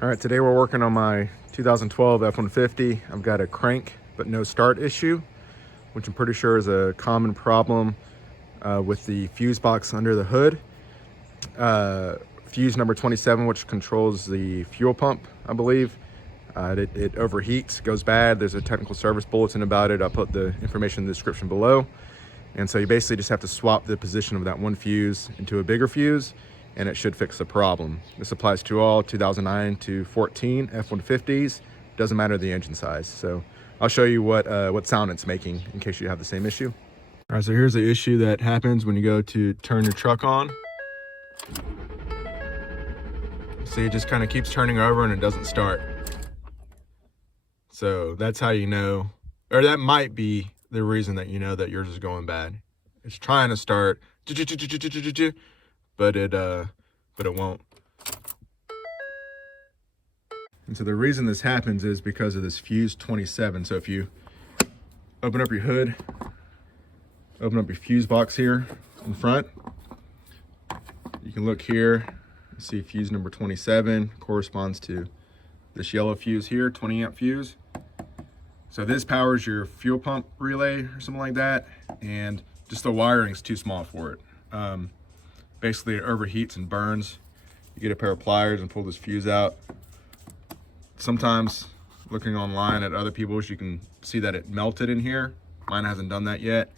All right, today we're working on my 2012 F150. I've got a crank but no start issue, which I'm pretty sure is a common problem with the fuse box under the hood. Fuse number 27, which controls the fuel pump, I believe. It overheats, goes bad. There's a technical service bulletin about it. I'll put the information in the description below. And so you basically just have to swap the position of that one fuse into a bigger fuse, and it should fix the problem. This applies to all 2009 to 14 F150s. Doesn't matter the engine size. So I'll show you what sound it's making in case you have the same issue. All right, so here's the issue that happens when you go to turn your truck on. See, it just kind of keeps turning over and it doesn't start. So that's how you know, or that might be the reason that you know that yours is going bad. It's trying to start, but it won't. And so the reason this happens is because of this fuse 27. So if you open up your hood, open up your fuse box here in front, you can look here, see fuse number 27 corresponds to this yellow fuse here, 20 amp fuse. So this powers your fuel pump relay or something like that, and just the wiring's too small for it. Basically it overheats and burns. You get a pair of pliers and pull this fuse out. Sometimes looking online at other people's, you can see that it melted in here. Mine hasn't done that yet,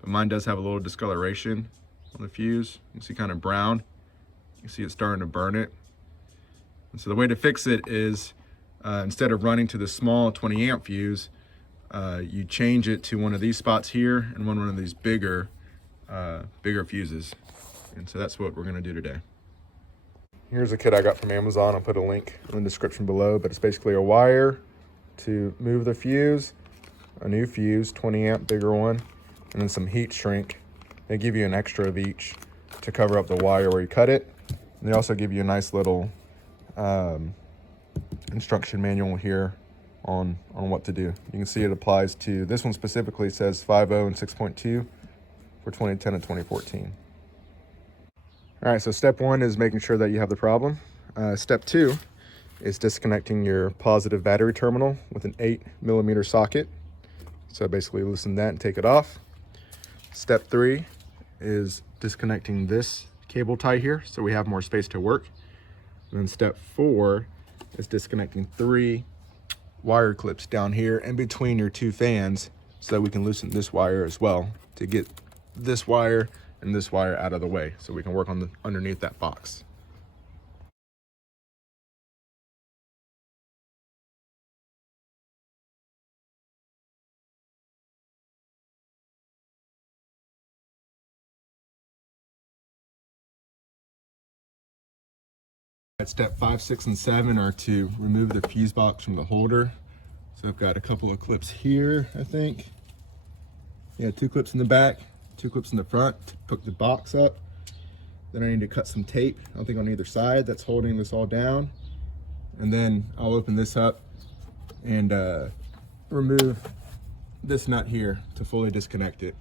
but mine does have a little discoloration on the fuse. You can see kind of brown. You can see it starting to burn it. And so the way to fix it is instead of running to the small 20 amp fuse, you change it to one of these spots here and one of these bigger fuses. And so that's what we're gonna do today. Here's a kit I got from Amazon. I'll put a link in the description below, but it's basically a wire to move the fuse, a new fuse, 20 amp, bigger one, and then some heat shrink. They give you an extra of each to cover up the wire where you cut it. And they also give you a nice little instruction manual here on what to do. You can see it applies to, this one specifically says 5.0 and 6.2 for 2010 and 2014. All right, so step one is making sure that you have the problem. Step two is disconnecting your positive battery terminal with an 8mm socket. So basically loosen that and take it off. Step three is disconnecting this cable tie here so we have more space to work. And then step four is disconnecting 3 wire clips down here in between your 2 fans so that we can loosen this wire as well to get this wire and this wire out of the way so we can work on underneath that box. Step 5, 6, and 7 are to remove the fuse box from the holder. So I've got a couple of clips here, I think. Yeah, 2 clips in the back, 2 clips in the front to hook the box up. Then I need to cut some tape, I think on either side, that's holding this all down. And then I'll open this up and remove this nut here to fully disconnect it.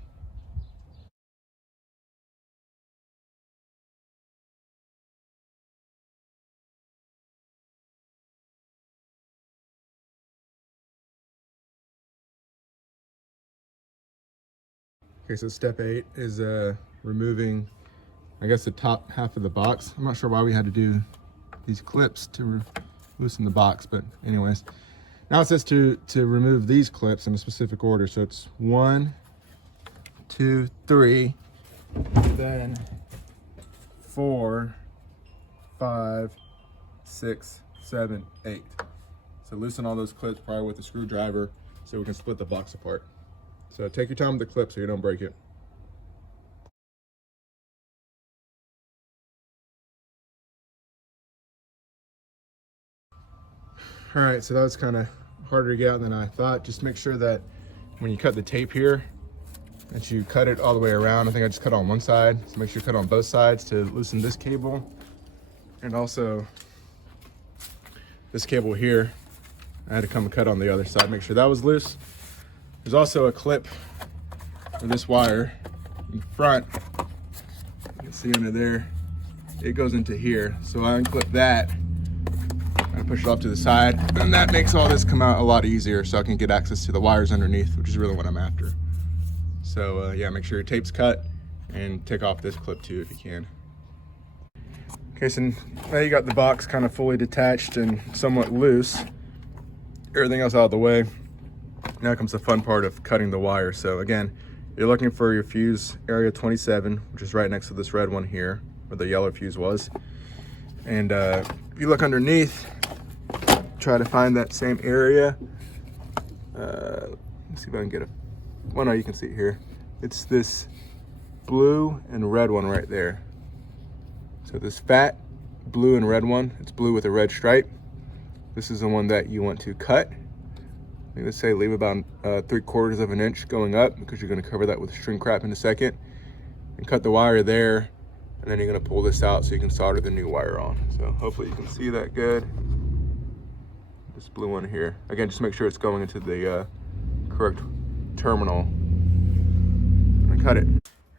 Okay, so step 8 is removing, I guess, the top half of the box. I'm not sure why we had to do these clips to loosen the box, but anyways. Now it says to remove these clips in a specific order. So it's 1, 2, 3, then 4, 5, 6, 7, 8. So loosen all those clips probably with a screwdriver so we can split the box apart. So take your time with the clip so you don't break it. All right, so that was kind of harder to get out than I thought. Just make sure that when you cut the tape here, that you cut it all the way around. I think I just cut on one side, so make sure you cut on both sides to loosen this cable. And also this cable here, I had to come and cut on the other side, make sure that was loose. There's also a clip for this wire in front. You can see under there, it goes into here. So I unclip that, I push it off to the side, and that makes all this come out a lot easier, so I can get access to the wires underneath, which is really what I'm after. So yeah, make sure your tape's cut, and take off this clip too if you can. Okay, so now you got the box kind of fully detached and somewhat loose. Everything else out of the way. Now comes the fun part of cutting the wire. So again, you're looking for your fuse area 27, which is right next to this red one here, where the yellow fuse was. And if you look underneath, try to find that same area. Let's see if I can get a, well, no, you can see it here. It's this blue and red one right there. So this fat blue and red one, it's blue with a red stripe. This is the one that you want to cut. Let's say leave about 3/4 of an inch going up, because you're going to cover that with shrink wrap in a second, and cut the wire there, and then you're going to pull this out so you can solder the new wire on. So hopefully you can see that good. This blue one here, again, just make sure it's going into the correct terminal, and cut it.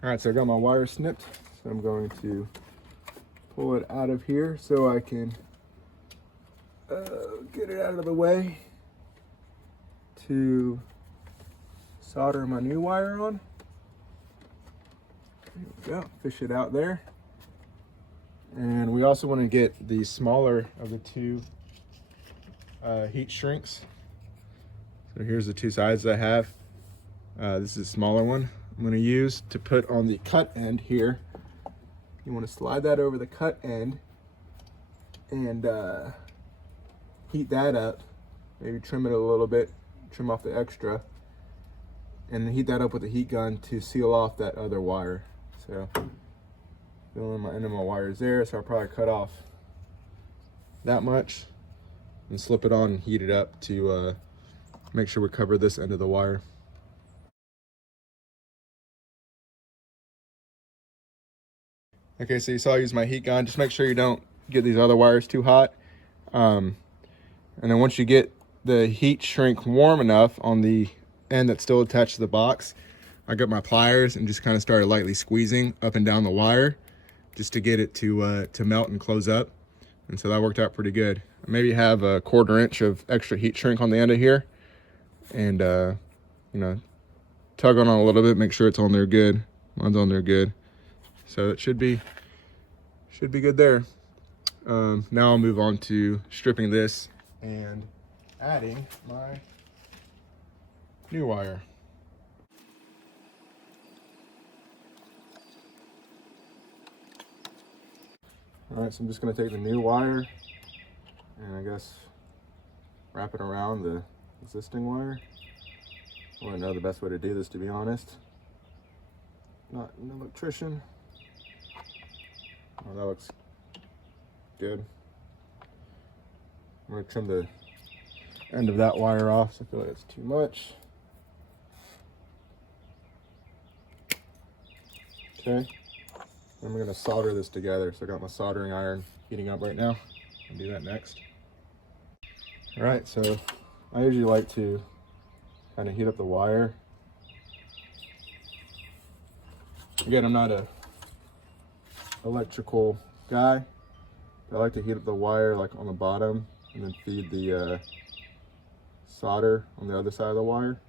All right, so I got my wire snipped, so I'm going to pull it out of here so I can get it out of the way to solder my new wire on. There we go, fish it out there. And we also want to get the smaller of the two heat shrinks. So here's the two sides I have. This is a smaller one I'm going to use to put on the cut end here. You want to slide that over the cut end and heat that up. Maybe trim it a little bit, trim off the extra, and then heat that up with a heat gun to seal off that other wire. So filling my end of my wires there, so I'll probably cut off that much and slip it on and heat it up to make sure we cover this end of the wire. Okay, so you saw I use my heat gun. Just make sure you don't get these other wires too hot. And then once you get the heat shrink warm enough on the end that's still attached to the box, I got my pliers and just kind of started lightly squeezing up and down the wire just to get it to melt and close up. And so that worked out pretty good. I maybe have a 1/4 inch of extra heat shrink on the end of here, and you know, tug on a little bit, make sure it's on there good. Mine's on there good. So it should be good there. Now I'll move on to stripping this and adding my new wire. All right, so I'm just going to take the new wire and I guess wrap it around the existing wire. I wouldn't know the best way to do this, to be honest. Not an electrician. Oh, that looks good. I'm going to trim the end of that wire off, so I feel like it's too much. Okay. Then we're going to solder this together. So I got my soldering iron heating up right now. I'll do that next. All right, so I usually like to kind of heat up the wire. Again, I'm not a electrical guy. I like to heat up the wire like on the bottom and then feed the solder on the other side of the wire.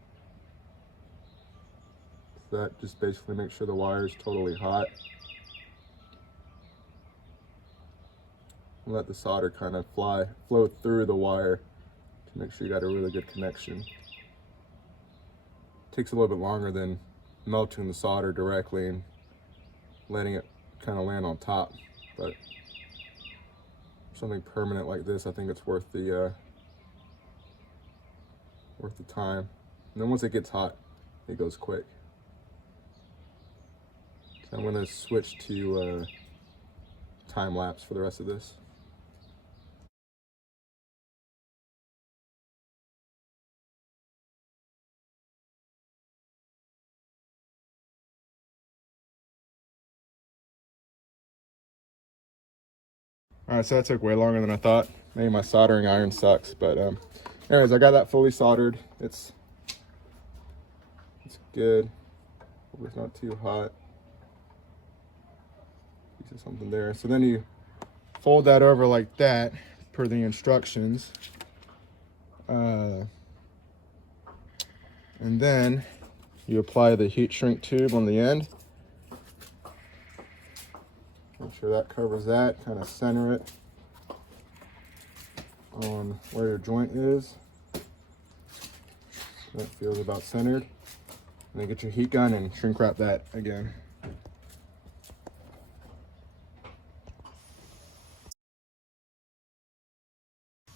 So that just basically makes sure the wire is totally hot. And let the solder kind of flow through the wire to make sure you got a really good connection. It takes a little bit longer than melting the solder directly and letting it kind of land on top, but something permanent like this, I think it's worth the time. And then once it gets hot, it goes quick. So I'm going to switch to time lapse for the rest of this. All right, so that took way longer than I thought. Maybe my soldering iron sucks, but anyways, I got that fully soldered. It's good. Hope it's not too hot. Piece of something there. So then you fold that over like that, per the instructions. And then you apply the heat shrink tube on the end. Make sure that covers that, kind of center it on where your joint is. That feels about centered. And then get your heat gun and shrink wrap that again.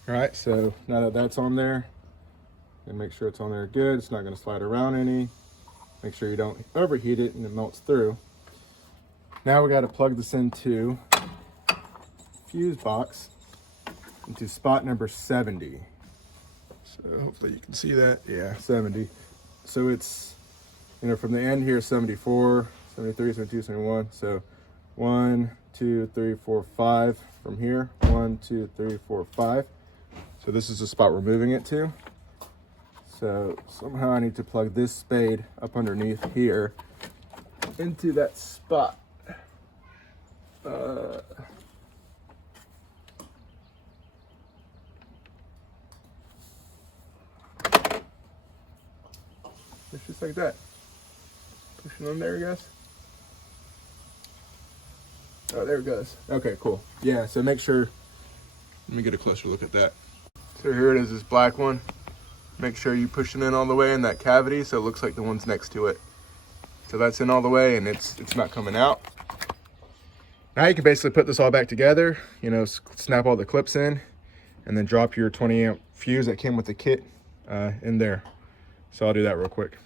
All right, so now that that's on there, and make sure it's on there good. It's not going to slide around any. Make sure you don't overheat it and it melts through. Now we got to plug this into fuse box into spot number 70. So hopefully you can see that. Yeah, 70. So it's, you know, from the end here, 74, 73, 72, 71. So 1, 2, 3, 4, 5 from here. 1, 2, 3, 4, 5. So this is the spot we're moving it to. So somehow I need to plug this spade up underneath here into that spot. It's just like that. Push it on there, I guess. Oh, there it goes. Okay, cool. Yeah, so make sure, let me get a closer look at that. So here it is, this black one. Make sure you push it in all the way in that cavity so it looks like the one's next to it. So that's in all the way and it's not coming out. Now you can basically put this all back together, you know, snap all the clips in and then drop your 20 amp fuse that came with the kit in there. So I'll do that real quick.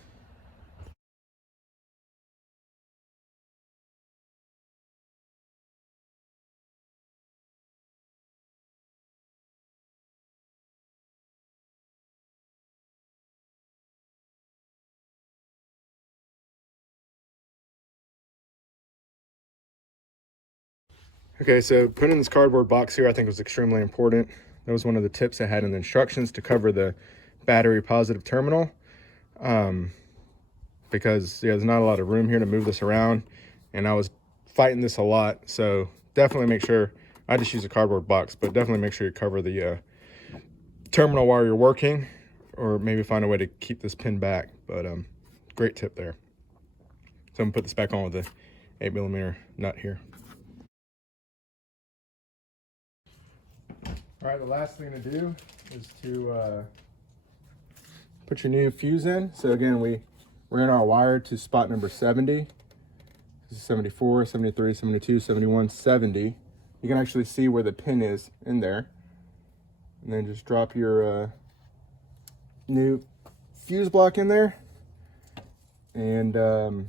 Okay, so putting this cardboard box here I think was extremely important. That was one of the tips I had in the instructions to cover the battery positive terminal. Because yeah, there's not a lot of room here to move this around and I was fighting this a lot. So definitely make sure, I just use a cardboard box, but definitely make sure you cover the terminal while you're working, or maybe find a way to keep this pin back. But great tip there. So I'm gonna put this back on with the 8mm nut here. All right, the last thing to do is to put your new fuse in. So again, we ran our wire to spot number 70. This is 74, 73, 72, 71, 70. You can actually see where the pin is in there. And then just drop your new fuse block in there. And the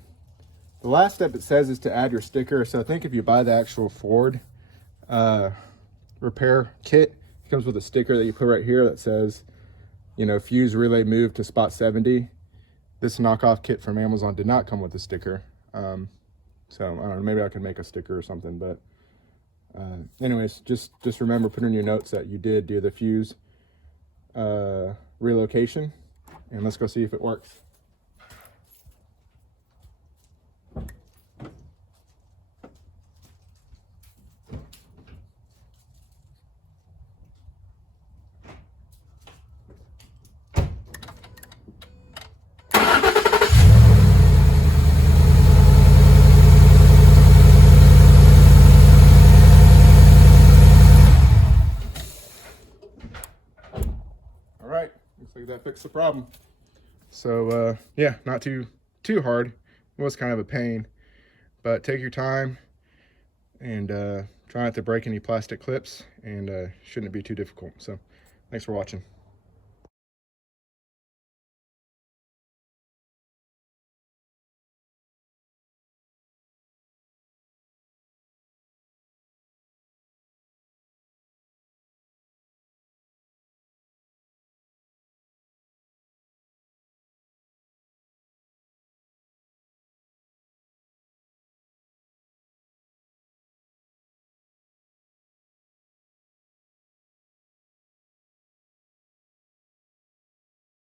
last step it says is to add your sticker. So I think if you buy the actual Ford repair kit, it comes with a sticker that you put right here that says, you know, fuse relay moved to spot 70. This knockoff kit from Amazon did not come with a sticker. So I don't know, maybe I can make a sticker or something, but anyways, just remember, put in your notes that you did do the fuse relocation, and let's go see if it works. Looks like that fixed the problem. So yeah, not too hard. It was kind of a pain, but take your time and try not to break any plastic clips, and shouldn't be too difficult. So thanks for watching.